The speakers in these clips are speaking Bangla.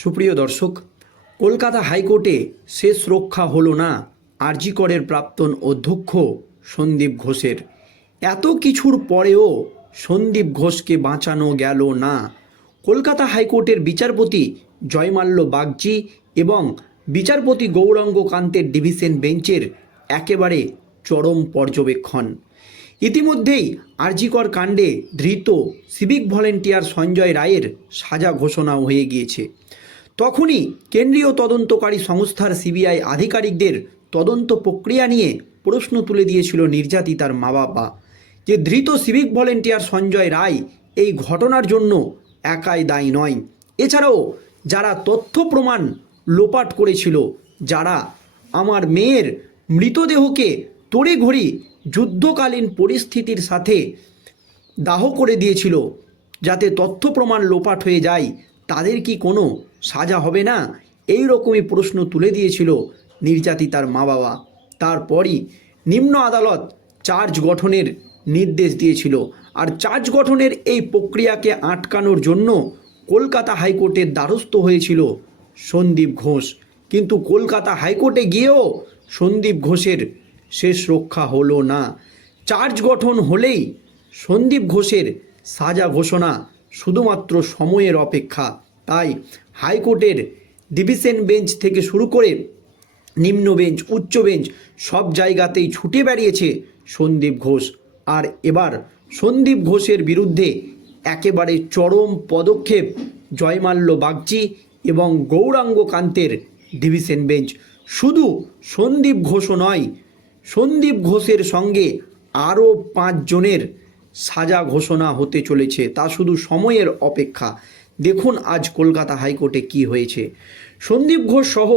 সুপ্রিয় দর্শক, কলকাতা হাইকোর্টে শেষ রক্ষা হলো না আরজিকরের প্রাক্তন অধ্যক্ষ সন্দীপ ঘোষের। এত কিছুর পরেও সন্দীপ ঘোষকে বাঁচানো গেল না। কলকাতা হাইকোর্টের বিচারপতি জয়মাল্য বাগজি এবং বিচারপতি গৌরাঙ্গ কান্তের ডিভিশন বেঞ্চের একেবারে চরম পর্যবেক্ষণ। ইতিমধ্যেই আরজিকর কাণ্ডে ধৃত সিভিক ভলেন্টিয়ার সঞ্জয় রায়ের সাজা ঘোষণা হয়ে গিয়েছে। তখনই কেন্দ্রীয় তদন্তকারী সংস্থার সিবিআই আধিকারিকদের তদন্ত প্রক্রিয়া নিয়ে প্রশ্ন তুলে দিয়েছিল নির্যাতিতার মা বাবা যে ধৃত সিভিক ভলেন্টিয়ার সঞ্জয় রায় এই ঘটনার জন্য একাই দায়ী নয়। এছাড়াও যারা তথ্য প্রমাণ লোপাট করেছিল, যারা আমার মেয়ের মৃতদেহকে তড়িঘড়ি যুদ্ধকালীন পরিস্থিতির সাথে দাহ করে দিয়েছিল, যাতে তথ্য প্রমাণ লোপাট হয়ে যায় তাদের কি কোনো সাজা হবে না? এই রকমই প্রশ্ন তুলে দিয়েছিল নির্যাতিতার মা বাবা তারপরই নিম্ন আদালত চার্জ গঠনের নির্দেশ দিয়েছিল। আর চার্জ গঠনের এই প্রক্রিয়াকে আটকানোর জন্য কলকাতা হাইকোর্টের দ্বারস্থ হয়েছিল সন্দীপ ঘোষ। কিন্তু কলকাতা হাইকোর্টে গিয়েও সন্দীপ ঘোষের শেষ রক্ষা হলো না। চার্জ গঠন হলেই সন্দীপ ঘোষের সাজা ঘোষণা শুধুমাত্র সময়ের অপেক্ষা। তাই হাইকোর্টের ডিভিশন বেঞ্চ থেকে শুরু করে নিম্ন বেঞ্চ, উচ্চ বেঞ্চ সব জায়গাতেই ছুটে বেড়িয়েছে সন্দীপ ঘোষ। আর এবার সন্দীপ ঘোষের বিরুদ্ধে একেবারে চরম পদক্ষেপ জয়মাল্য বাগচি এবং গৌরাঙ্গ কান্তের ডিভিশন বেঞ্চ। শুধু সন্দীপ ঘোষও নয়, সন্দীপ ঘোষের সঙ্গে আরও পাঁচজনের সাজা ঘোষণা হতে চলেছে, তা শুধু সময়ের অপেক্ষা। দেখুন আজ কলকাতা হাইকোর্টে কি হয়েছে। সন্দীপ ঘোষ সহ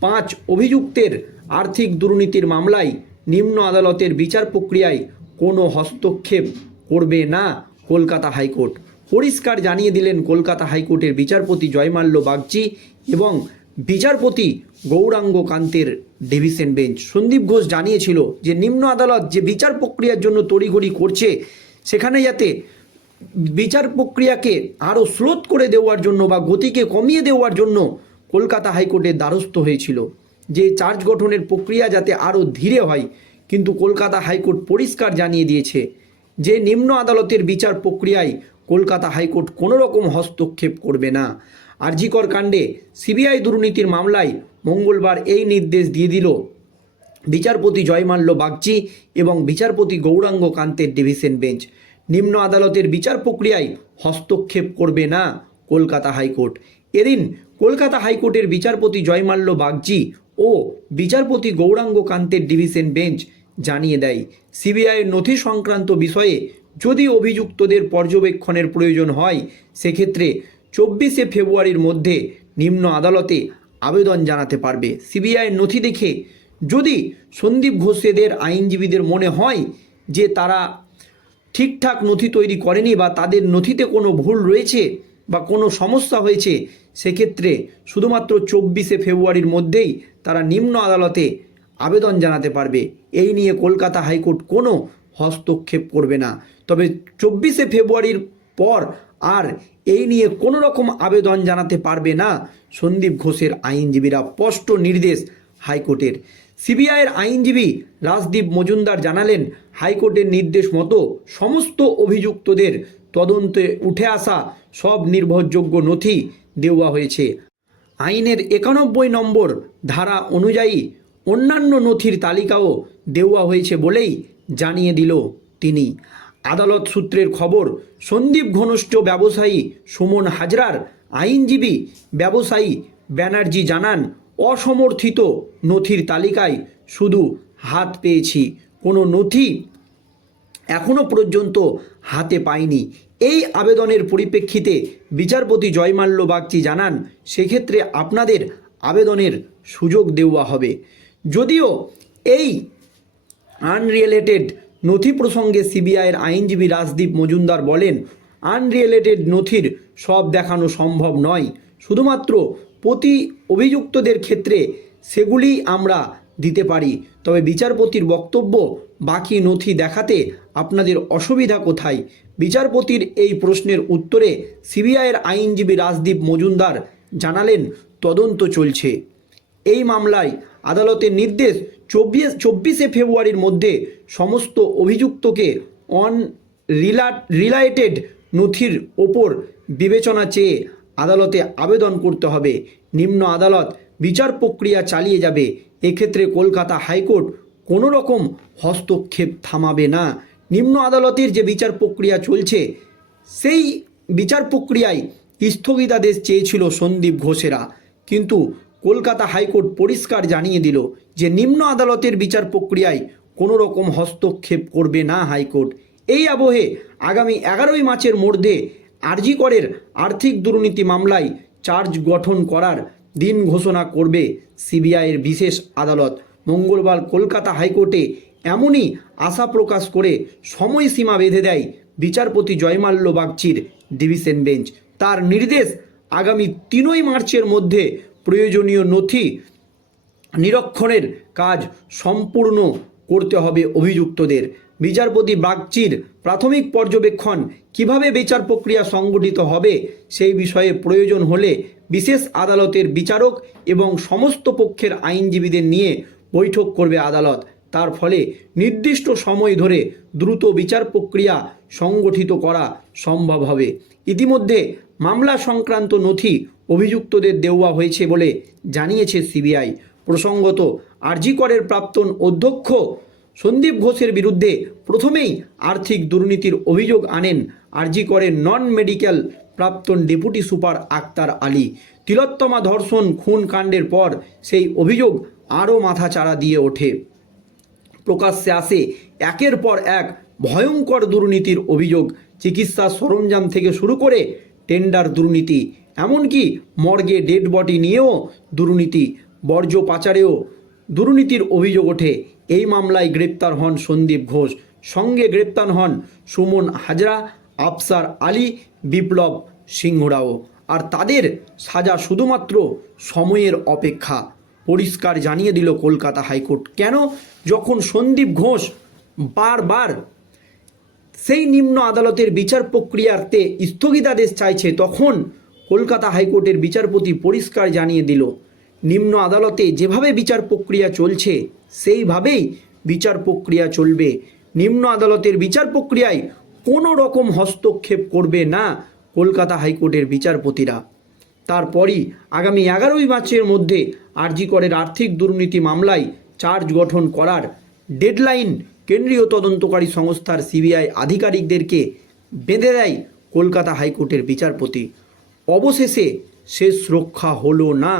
পাঁচ অভিযুক্তের আর্থিক দুর্নীতির মামলায় নিম্ন আদালতের বিচার প্রক্রিয়ায় কোনো হস্তক্ষেপ করবে না কলকাতা হাইকোর্ট। পরিষ্কার জানিয়ে দিলেন কলকাতা হাইকোর্টের বিচারপতি জয়মাল্য বাগচি এবং বিচারপতি গৌরাঙ্গ কান্তের ডিভিশন বেঞ্চ। সন্দীপ ঘোষ জানিয়েছিল যে, নিম্ন আদালত যে বিচার প্রক্রিয়ার জন্য তড়িঘড়ি করছে সেখানে যাতে বিচার প্রক্রিয়াকে আরও স্লোত করে দেওয়ার জন্য বা গতিকে কমিয়ে দেওয়ার জন্য কলকাতা হাইকোর্টের দ্বারস্থ হয়েছিল। যে চার্জ গঠনের প্রক্রিয়া যাতে আরও ধীরে হয়, কিন্তু কলকাতা হাইকোর্ট পরিষ্কার জানিয়ে দিয়েছে যে নিম্ন আদালতের বিচার প্রক্রিয়ায় কলকাতা হাইকোর্ট কোনো রকম হস্তক্ষেপ করবে না। আরজিকর কাণ্ডে সিবিআই দুর্নীতির মামলায় মঙ্গলবার এই নির্দেশ দিয়ে দিল বিচারপতি জয়মাল্য বাগচি এবং বিচারপতি গৌরাঙ্গ কান্তের ডিভিশন বেঞ্চ। নিম্ন আদালতের বিচার প্রক্রিয়ায় হস্তক্ষেপ করবে না কলকাতা হাইকোর্ট। এদিন কলকাতা হাইকোর্টের বিচারপতি জয়মাল্য বাগচি ও বিচারপতি গৌরাঙ্গ কান্তের ডিভিশন বেঞ্চ জানিয়ে দেয়, সিবিআইয়ের নথি সংক্রান্ত বিষয়ে যদি অভিযুক্তদের পর্যবেক্ষণের প্রয়োজন হয়, সেক্ষেত্রে চব্বিশে ফেব্রুয়ারির মধ্যে নিম্ন আদালতে আবেদন জানাতে পারবে। সিবিআইয়ের নথি দেখে যদি সন্দীপ ঘোষেদের আইনজীবীদের মনে হয় যে তারা ঠিকঠাক নথি তৈরি করেনি বা তাদের নথিতে কোনো ভুল রয়েছে বা কোনো সমস্যা হয়েছে, সেক্ষেত্রে শুধুমাত্র চব্বিশে ফেব্রুয়ারির মধ্যেই তারা নিম্ন আদালতে আবেদন জানাতে পারবে। এই নিয়ে কলকাতা হাইকোর্ট কোনো হস্তক্ষেপ করবে না। তবে চব্বিশে ফেব্রুয়ারির পর আর এই নিয়ে কোনো রকম আবেদন জানাতে পারবে না সন্দীপ ঘোষের আইনজীবীরা। স্পষ্ট নির্দেশ হাইকোর্টের। সিবিআইয়ের আইনজীবী রাজদীপ মজুমদার জানালেন, হাইকোর্টের নির্দেশ মতো সমস্ত অভিযুক্তদের তদন্তে উঠে আসা সব নির্ভরযোগ্য নথি দেওয়া হয়েছে। আইনের একানব্বই নম্বর ধারা অনুযায়ী অন্যান্য নথির তালিকাও দেওয়া হয়েছে বলেই জানিয়ে দিল তিনি। আদালত সূত্রের খবর, সন্দীপ ঘনিষ্ঠ ব্যবসায়ী সুমন হাজরার আইনজীবী ব্যবসায়ী ব্যানার্জি জানান অসমর্থিত নথির তালিকায় শুধু হাত পেয়েছি। কোনো নথি এখনও পর্যন্ত হাতে পাইনি। এই আবেদনের পরিপ্রেক্ষিতে বিচারপতি জয়মাল্য বাগচি জানান, সেক্ষেত্রে আপনাদের আবেদনের সুযোগ দেওয়া হবে। যদিও এই আনরিলেটেড নথি প্রসঙ্গে সিবিআইয়ের আইনজীবী রাজদীপ মজুমদার বলেন আনরিলেটেড নথির সব দেখানো সম্ভব নয়। শুধুমাত্র প্রতি অভিযুক্তদের ক্ষেত্রে সেগুলি আমরা দিতে পারি। তবে বিচারপতির বক্তব্য বাকি নথি দেখাতে আপনাদের অসুবিধা কোথায়? বিচারপতির এই প্রশ্নের উত্তরে সিবিআইয়ের আইনজীবী রাজদীপ মজুমদার জানালেন, তদন্ত চলছে। এই মামলায় আদালতের নির্দেশ চব্বিশ, চব্বিশে ফেব্রুয়ারির মধ্যে সমস্ত অভিযুক্তকে অন রিলা রিলাইটেড নথির ওপর বিবেচনা চেয়ে আদালতে আবেদন করতে হবে। নিম্ন আদালত বিচার প্রক্রিয়া চালিয়ে যাবে। এক্ষেত্রে কলকাতা হাইকোর্ট কোনো রকম হস্তক্ষেপ থামাবে না। নিম্ন আদালতের যে বিচার প্রক্রিয়া চলছে, সেই বিচার প্রক্রিয়ায় স্থগিতাদেশ চেয়েছিল সন্দীপ ঘোষেরা। কিন্তু কলকাতা হাইকোর্ট পরিষ্কার জানিয়ে দিল যে নিম্ন আদালতের বিচার প্রক্রিয়ায় কোনো রকম হস্তক্ষেপ করবে না হাইকোর্ট। এই আবহে আগামী এগারোই মার্চের মধ্যে আরজি করের আর্থিক দুর্নীতি মামলায় চার্জ গঠন করার দিন ঘোষণা করবে সিবিআইয়ের বিশেষ আদালত। মঙ্গলবার কলকাতা হাইকোর্টে এমনই আশা প্রকাশ করে সময়সীমা বেঁধে দেয় বিচারপতি জয়মাল্য বাগচির ডিভিশন বেঞ্চ। তার নির্দেশ আগামী তিনই মার্চের মধ্যে প্রয়োজনীয় নথি নিরক্ষণের কাজ সম্পূর্ণ করতে হবে অভিযুক্তদের। বিচারপতি বাগচির প্রাথমিক পর্যবেক্ষণ কীভাবে বিচার প্রক্রিয়া সংগঠিত হবে সেই বিষয়ে প্রয়োজন হলে বিশেষ আদালতের বিচারক এবং সমস্ত পক্ষের আইনজীবীদের নিয়ে বৈঠক করবে আদালত। তার ফলে নির্দিষ্ট সময় ধরে দ্রুত বিচার প্রক্রিয়া সংগঠিত করা সম্ভব হবে। ইতিমধ্যে মামলা সংক্রান্ত নথি অভিযুক্তদের দেওয়া হয়েছে বলে জানিয়েছে সিবিআই। প্রসঙ্গত, আরজি করের প্রাক্তন অধ্যক্ষ সন্দীপ ঘোষের বিরুদ্ধে প্রথমেই আর্থিক দুর্নীতির অভিযোগ আনেন আরজি করে নন মেডিকেল প্রাক্তন ডেপুটি সুপার আক্তার আলী। তিলোত্তমা ধর্ষণ, খুন কাণ্ডের পর সেই অভিযোগ আরও মাথাচাড়া দিয়ে ওঠে। প্রকাশ্যে আসে একের পর এক ভয়ঙ্কর দুর্নীতির অভিযোগ। চিকিৎসা সরঞ্জাম থেকে শুরু করে টেন্ডার দুর্নীতি, এমনকি মর্গে ডেড বডি নিয়েও দুর্নীতি। বর্জ্য পাচারেও দুর্নীতির অভিযোগ ওঠে। এই মামলায় গ্রেপ্তার হন সন্দীপ ঘোষ। সঙ্গে গ্রেপ্তার হন সুমন হাজরা, আফসার আলী, বিপ্লব সিংহরাও। আর তাদের সাজা শুধুমাত্র সময়ের অপেক্ষা। পরিষ্কার জানিয়ে দিল কলকাতা হাইকোর্ট। কেন? যখন সন্দীপ ঘোষ বারবার সেই নিম্ন আদালতের বিচার প্রক্রিয়াতে স্থগিতাদেশ চাইছে, তখন কলকাতা হাইকোর্টের বিচারপতি পরিষ্কার জানিয়ে দিল নিম্ন আদালতে যেভাবে বিচার প্রক্রিয়া চলছে, সেইভাবেই বিচার প্রক্রিয়া চলবে। নিম্ন আদালতের বিচার প্রক্রিয়ায় কোনো রকম হস্তক্ষেপ করবে না কলকাতা হাইকোর্টের বিচারপতিরা। তারপরই আগামী এগারোই মার্চের মধ্যে আরজি করের আর্থিক দুর্নীতি মামলায় চার্জ গঠন করার ডেডলাইন কেন্দ্রীয় তদন্তকারী সংস্থার সিবিআই আধিকারিকদেরকে বেঁধে দেয় কলকাতা হাইকোর্টের বিচারপতি। অবশেষে শেষ রক্ষা হলো না।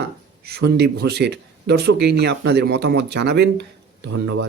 সন্দীপ ঘোষের। দর্শক এই নিয়ে আপনাদের মতামত জানাবেন। ধন্যবাদ।